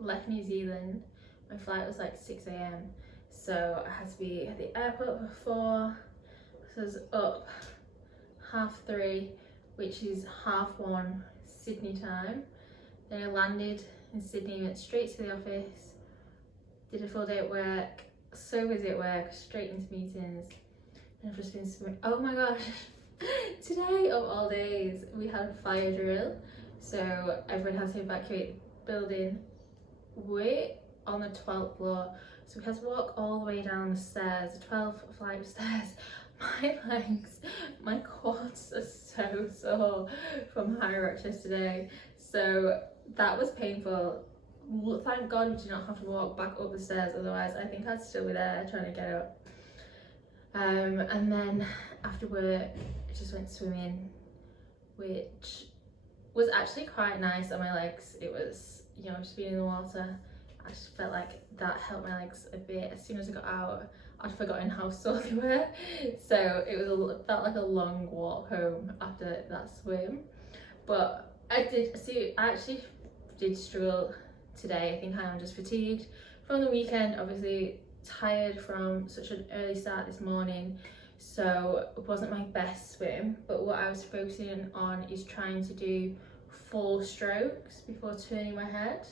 left New Zealand. My flight was like 6 a.m. so I had to be at the airport before. So I was up 3:30, which is 1:30 Sydney time. Then I landed in Sydney, went straight to the office, did a full day at work, so busy at work, straight into meetings, and I've just been swimming. Oh my gosh, today of all days we had a fire drill, so everyone had to evacuate the building. We're on the 12th floor, so we had to walk all the way down the stairs, the 12th flight of stairs. My legs, my quads are so sore from high rocks yesterday, so that was painful. Thank God we did not have to walk back up the stairs, otherwise I think I'd still be there trying to get up. And then after work I just went swimming, which was actually quite nice on my legs. It was, you know, just being in the water, I just felt like that helped my legs a bit. As soon as I got out, I'd forgotten how sore they were, so it felt like a long walk home after that swim. But I actually did struggle today. I think I am just fatigued from the weekend, obviously tired from such an early start this morning, so it wasn't my best swim. But what I was focusing on is trying to do 4 strokes before turning my head,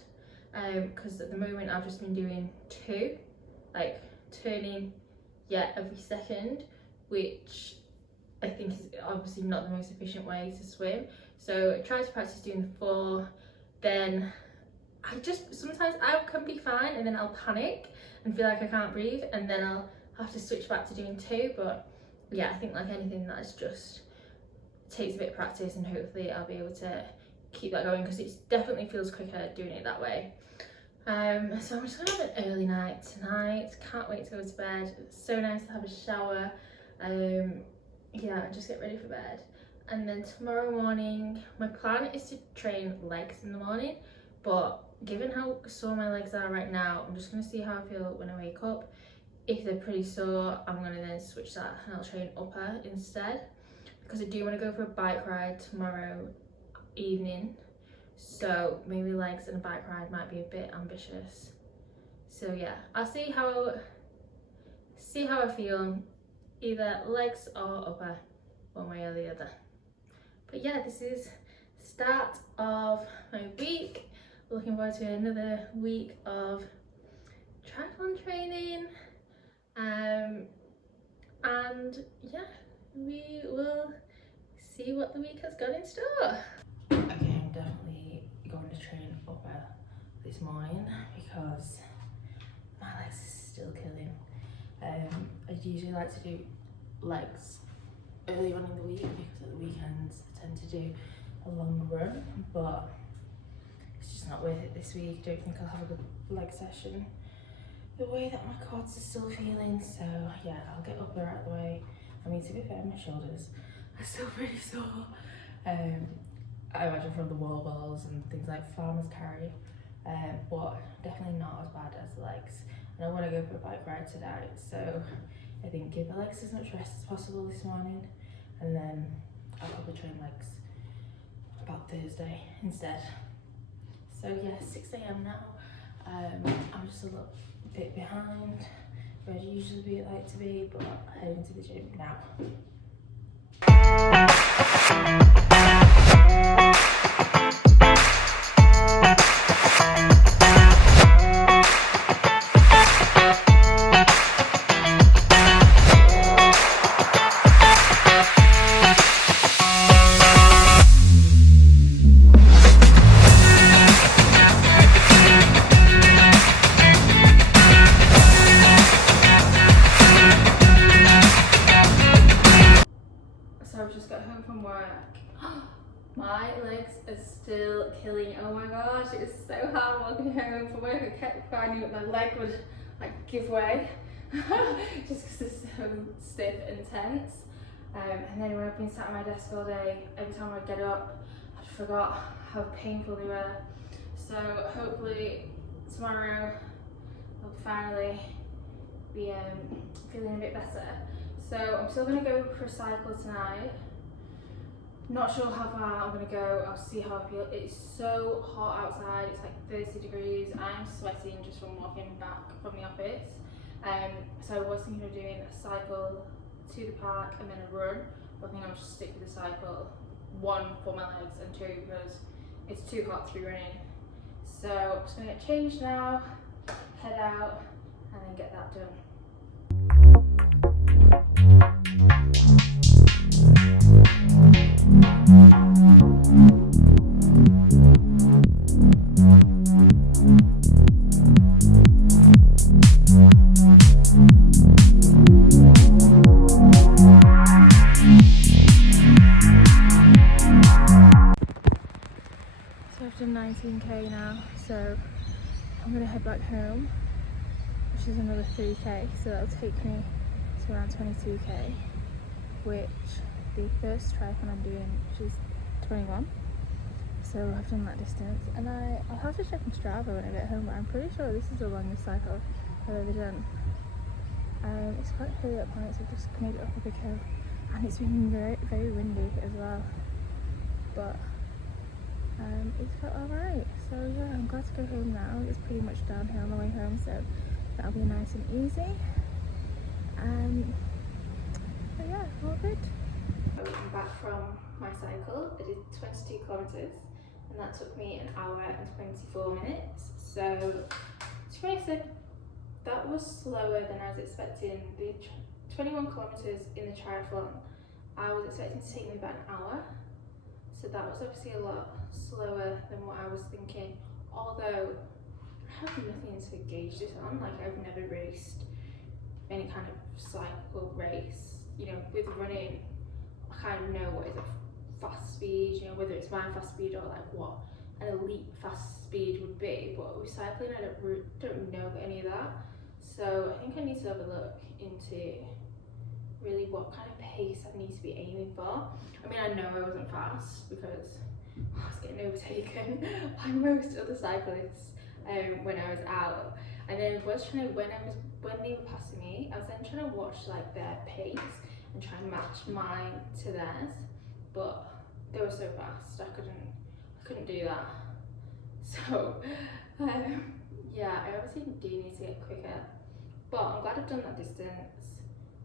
because at the moment I've just been doing 2, like turning every second, which I think is obviously not the most efficient way to swim. So I try to practice doing 4, then sometimes I can be fine and then I'll panic and feel like I can't breathe, and then I'll have to switch back to doing 2. But yeah, I think like anything, that's just takes a bit of practice, and hopefully I'll be able to keep that going, because it definitely feels quicker doing it that way. So I'm just gonna have an early night tonight. Can't wait to go to bed. It's so nice to have a shower, yeah, and just get ready for bed. And then tomorrow morning, my plan is to train legs in the morning, but given how sore my legs are right now, I'm just gonna see how I feel when I wake up. If they're pretty sore, I'm gonna then switch that and I'll train upper instead, because I do want to go for a bike ride tomorrow evening. So maybe legs and a bike ride might be a bit ambitious. So yeah, I'll see how I feel, either legs or upper, one way or the other. But yeah, this is the start of my week. Looking forward to another week of triathlon training. And yeah, we will see what the week has got in store. Okay, I'm definitely going to train upper this morning because my legs are still killing. I usually like to do legs early on in the week, because at the weekends I tend to do a long run, but it's just not worth it this week. I don't think I'll have a good leg session the way that my quads are still feeling. So yeah, I'll get upper out of the way. I mean, to be fair, my shoulders are still pretty sore. I imagine from the wall balls and things like farmers carry, but definitely not as bad as the legs. And I want to go for a bike ride tonight, so I think give the legs as much rest as possible this morning, and then I'll probably train legs about Thursday instead. So yeah, 6 a.m. now. I'm just a little bit behind where I'd usually like to be, but heading to the gym now. So I've just got home from work. My legs are still killing. Oh my gosh, it's so hard walking home from work. I kept finding that my leg would like give way just because it's so stiff and tense. And then when I've been sat at my desk all day, every time I get up, I forgot how painful they were. So hopefully tomorrow I'll finally be feeling a bit better. So I'm still going to go for a cycle tonight, Not sure how far I'm gonna go. I'll see how I feel. It's so hot outside. It's like 30 degrees. I'm sweating just from walking back from the office. So I was thinking of doing a cycle to the park and then a run. But I think I'll just stick with the cycle. One, for my legs, and two, because it's too hot to be running. So I'm just gonna get changed now, head out, and then get that done. So I've done 19k now, so I'm gonna head back home, which is another 3k, so that'll take me to around 22k, which the first triathlon I'm doing, which is 21. So I've done that distance, and I'll have to check on Strava when I get home, but I'm pretty sure this is the longest cycle I've ever done. It's quite hilly at points, so I've just made it up a big hill, and it's been very, very windy as well, but it's felt alright. So yeah, I'm glad to go home now. It's pretty much downhill on the way home, so that'll be nice and easy. But yeah, all good. I'm back from my cycle. I did 22 kilometres and that took me 1 hour and 24 minutes. So to be honest, that was slower than I was expecting. The 21 kilometres in the triathlon, I was expecting to take me about 1 hour. So that was obviously a lot slower than what I was thinking. Although I have nothing to gauge this on. Like, I've never raced any kind of cycle race. You know, with running, I kind of know what is a fast speed, you know, whether it's my fast speed or like what an elite fast speed would be. But with cycling, I don't know any of that. So I think I need to have a look into really what kind of pace I need to be aiming for. I mean, I know I wasn't fast because I was getting overtaken by most other cyclists when I was out. And then I was trying to, when they were passing me, I was then trying to watch like their pace and try and match mine to theirs, but they were so fast, I couldn't do that. So yeah, I obviously do need to get quicker, but I'm glad I've done that distance.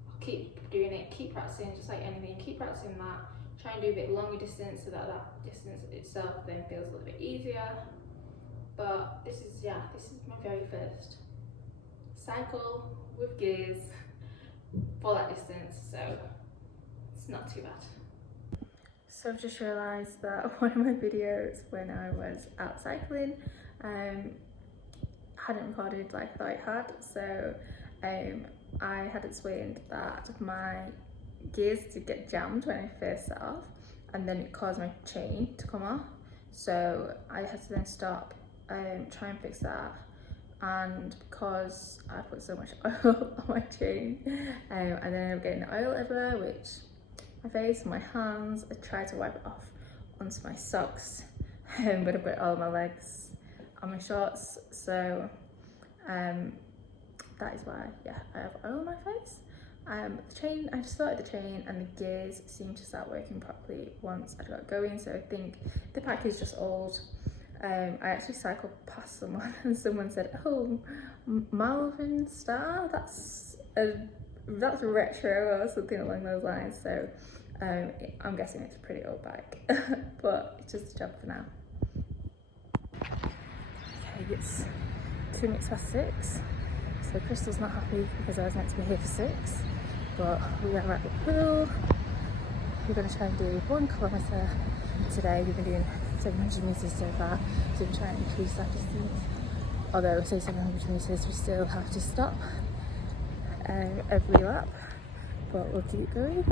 I'll keep doing it, keep practicing, just like anything, keep practicing that, try and do a bit longer distance so that distance itself then feels a little bit easier. But this is my very first cycle with gears for that distance, so it's not too bad. So I've just realised that one of my videos when I was out cycling hadn't recorded like I thought it had. So I had explained that my gears did get jammed when I first set off, and then it caused my chain to come off. So I had to then stop, try and fix that. And because I put so much oil on my chain, and then I'm getting oil everywhere, which my face, my hands, I tried to wipe it off onto my socks, but I've got it all on my legs and my shorts. So that is why, yeah, I have oil on my face. The chain, I just started the chain and the gears seemed to start working properly once I got going. So I think the pack is just old. I actually cycled past someone and someone said, "Oh, Malvern Star, that's retro," or something along those lines. So I'm guessing it's a pretty old bike, but it's just a job for now. Okay, it's 2 minutes past 6. So Crystal's not happy because I was meant to be here for 6, but we are at the pool. We're going to try and do 1 kilometre today. We've been doing 700 metres so far, so we're trying to increase that distance. Although, say 700 metres, we still have to stop every lap, but we'll keep going.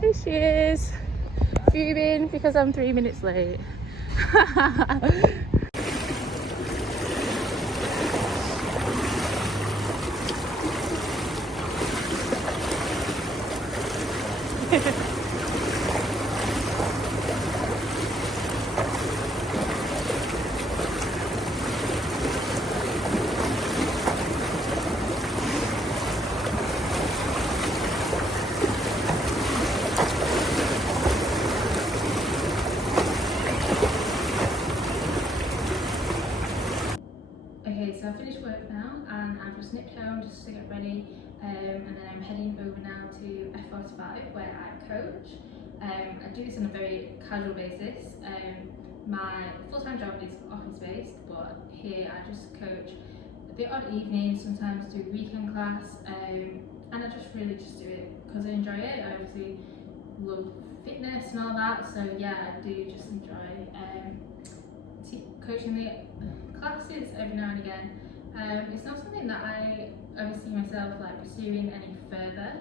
Here she is, fuming because I'm 3 minutes late. finished work now and I've just nipped home just to get ready, and then I'm heading over now to F45 where I coach. I do this on a very casual basis. My full-time job is office-based, but here I just coach the odd evenings, sometimes do weekend class, and I just really just do it because I enjoy it. I obviously love fitness and all that, so yeah, I do just enjoy coaching the classes every now and again. It's not something that I ever see myself like pursuing any further.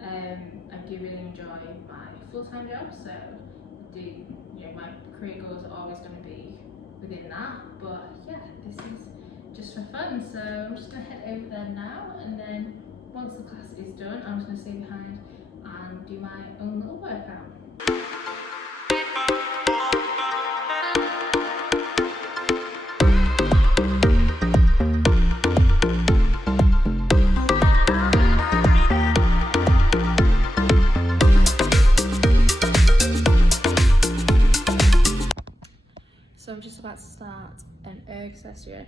I do really enjoy my full-time job, so I do, you know, my career goals are always going to be within that, but yeah, this is just for fun, so I'm just going to head over there now, and then once the class is done, I'm just going to stay behind and do my own little workout. So I'm just about to start an erg session.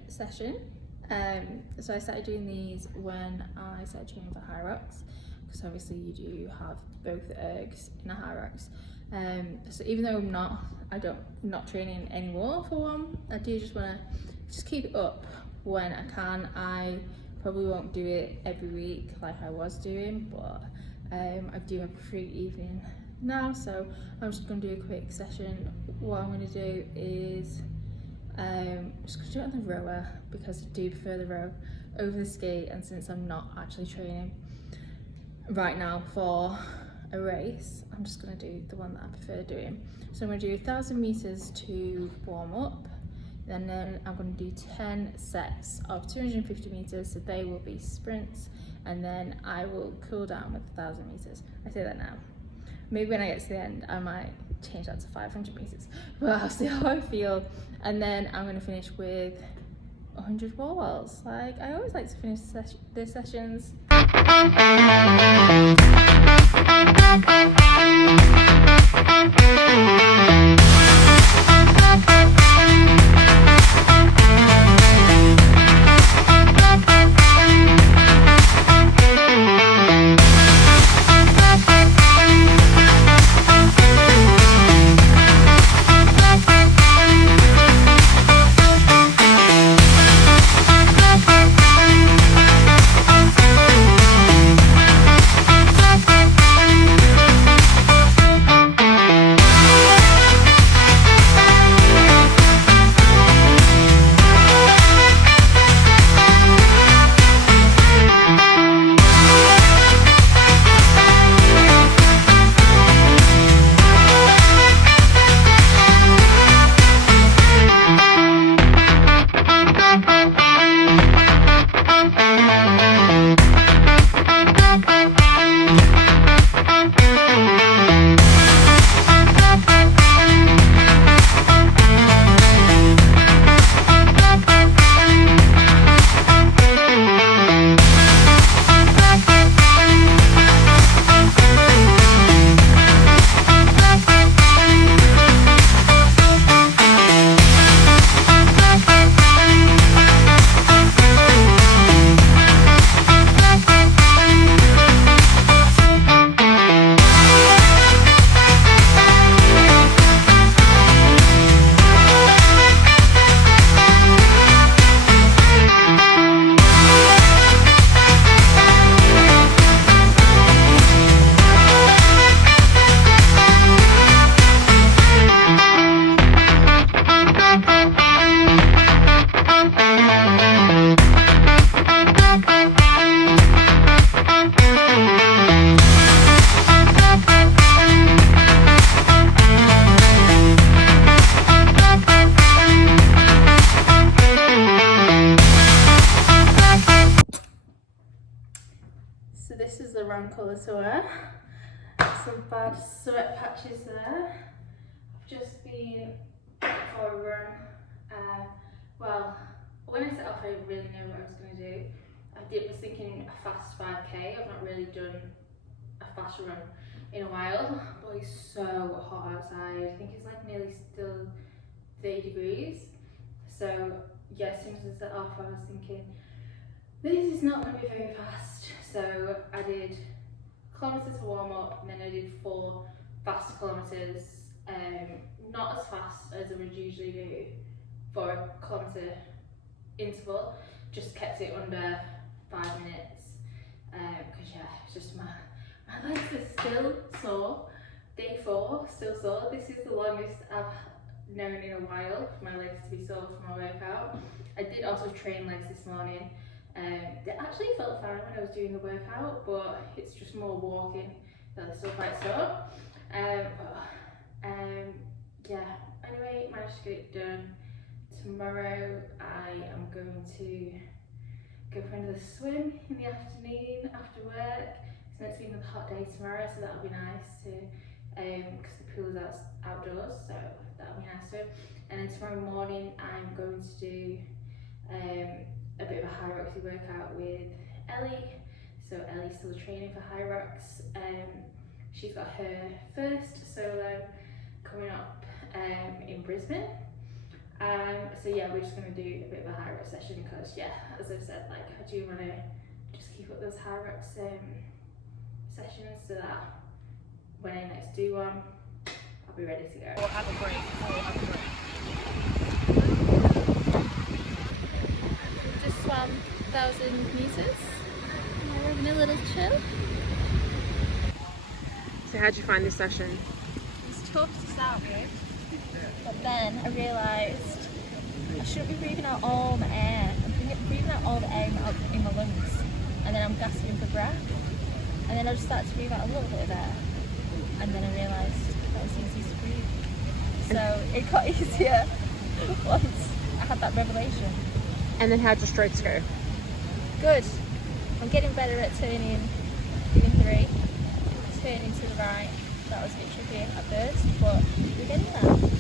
So I started doing these when I started training for high rocks, because obviously you do have both ergs in a high rocks. So even though I'm not training anymore for one, I do just want to just keep it up when I can. I probably won't do it every week like I was doing, but I do have a free evening now, so I'm just going to do a quick session. What I'm going to do is just going to do it on the rower, because I do prefer the row over the skate, and since I'm not actually training right now for a race, I'm just going to do the one that I prefer doing. So I'm going to do 1,000 meters to warm up, and then I'm going to do 10 sets of 250 meters, so they will be sprints, and then I will cool down with 1,000 meters. I say that now. Maybe when I get to the end, I might change that to 500 meters, but I'll see how I feel. And then I'm going to finish with 100 wall balls. Like, I always like to finish the sessions. So this is the wrong colour to wear. Some bad sweat patches there. I've just been for a run. Well, when I set off I didn't really know what I was going to do. I was thinking a fast 5k. I've not really done a fast run in a while, but it's so hot outside. I think it's like nearly still 30 degrees. So yeah, as soon as I set off, I was thinking, this is not going to be very fast. So I did kilometres to warm up, and then I did 4 fast kilometres, not as fast as I would usually do for a kilometre interval, just kept it under 5 minutes, because yeah, it's just my legs are still sore. Day 4, still sore. This is the longest I've known in a while for my legs to be sore from my workout. I did also train legs this morning. They actually felt fine when I was doing the workout, but it's just more walking that they're still quite sore. Yeah, anyway, managed to get it done. Tomorrow I am going to go for another swim in the afternoon after work. It's meant to be another hot day tomorrow, so that'll be nice to, because the pool is outdoors, so that'll be nice too. And then tomorrow morning I'm going to do a bit of a high rocks workout with Ellie. So Ellie's still training for high rocks. She's got her first solo coming up in Brisbane. So yeah, we're just going to do a bit of a high rocks session, because yeah, as I've said, like, I do want to just keep up those high rocks sessions, so that when I next do one, I'll be ready to go. Or have a break. Just swam 1,000 metres. We're having a little chill. So how'd you find this session? It's tough to start with, but then I realised I shouldn't be breathing out all the air. I'm breathing out all the air in my lungs, and then I'm gasping for breath. And then I just started to breathe out a little bit of air, and then I realised that it's easy to breathe. So it got easier once I had that revelation. And then how'd your strokes go? Good. I'm getting better at turning 3, turning to the right. That was a bit tricky at first, but we're getting there.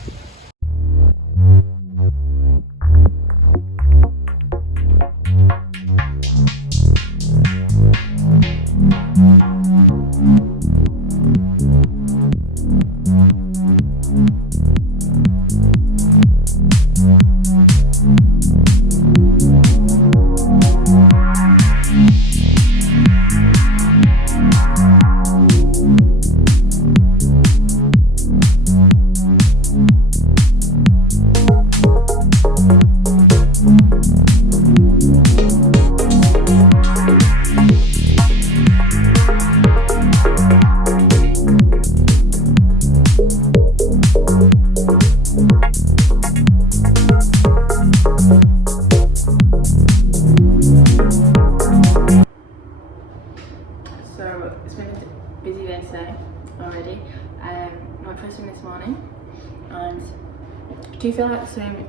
Already. My first swim this morning, and I do feel like the swim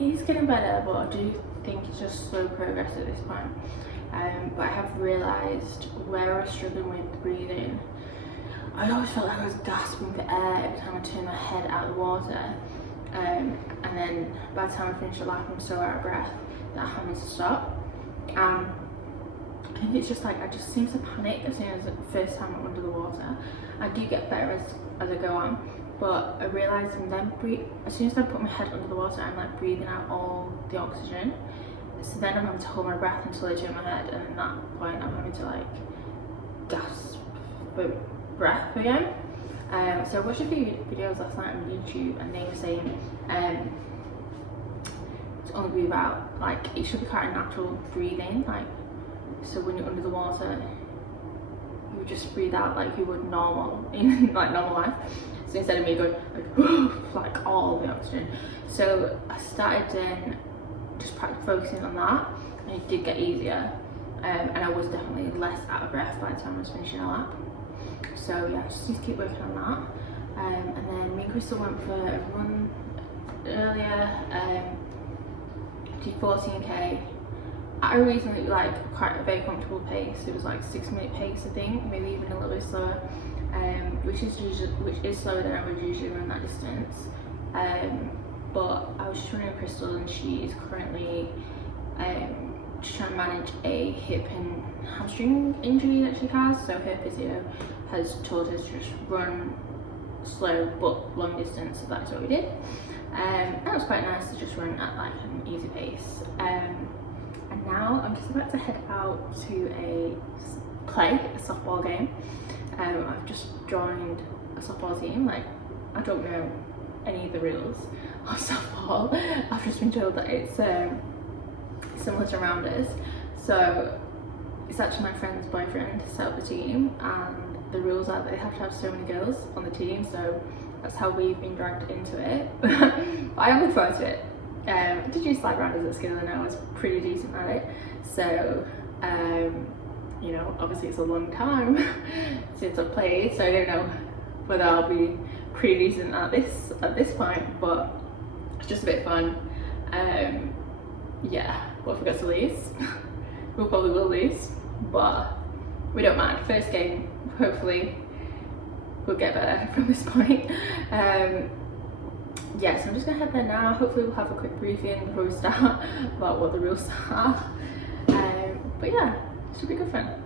is getting better, but I do think it's just slow progress at this point. But I have realised where I was struggling with breathing. I always felt like I was gasping for air every time I turned my head out of the water, and then by the time I finished the lap, I'm so out of breath that I having to stop. I think it's just like I just seem to panic as soon as the first time I'm under the water. I do get better as I go on, but I realise I'm then as soon as I put my head under the water, I'm like breathing out all the oxygen. So then I'm having to hold my breath until I turn my head, and at that point I'm having to like gasp for breath again. So I watched a few videos last night on YouTube, and they were saying it's only be about like it should be quite a natural breathing, like. So when you're under the water, you just breathe out like you would in like normal life. So instead of me going like all the oxygen. So I started then just focusing on that, and it did get easier. And I was definitely less out of breath by the time I was finishing a lap. So yeah, just need to keep working on that. And then me and Crystal went for a run earlier. Did 14k. At a reasonably quite a very comfortable pace. It was like 6-minute pace, I think, maybe even a little bit slower, which is slower than I would usually run that distance. But I was just running with Crystal, and she is currently just trying to manage a hip and hamstring injury that she has. So her physio has told us to just run slow but long distance, so that's what we did. That was quite nice to just run at like an easy pace. And now I'm just about to head out to play a softball game. I've just joined a softball team. Like, I don't know any of the rules of softball. I've just been told that it's similar to rounders. So it's actually my friend's boyfriend set up the team, and the rules are that they have to have so many girls on the team, so that's how we've been dragged into it. But I am looking forward to it. I did use like rounders at school and I was pretty decent at it, so you know, obviously it's a long time since I've played, so I don't know whether I'll be pretty decent at this point, but it's just a bit fun. Yeah, what if we got to lose? We probably will lose, but we don't mind. First game, hopefully we'll get better from this point. Yeah, so I'm just gonna head there now. Hopefully we'll have a quick briefing before we start about what the rules are. But yeah, it should be good fun.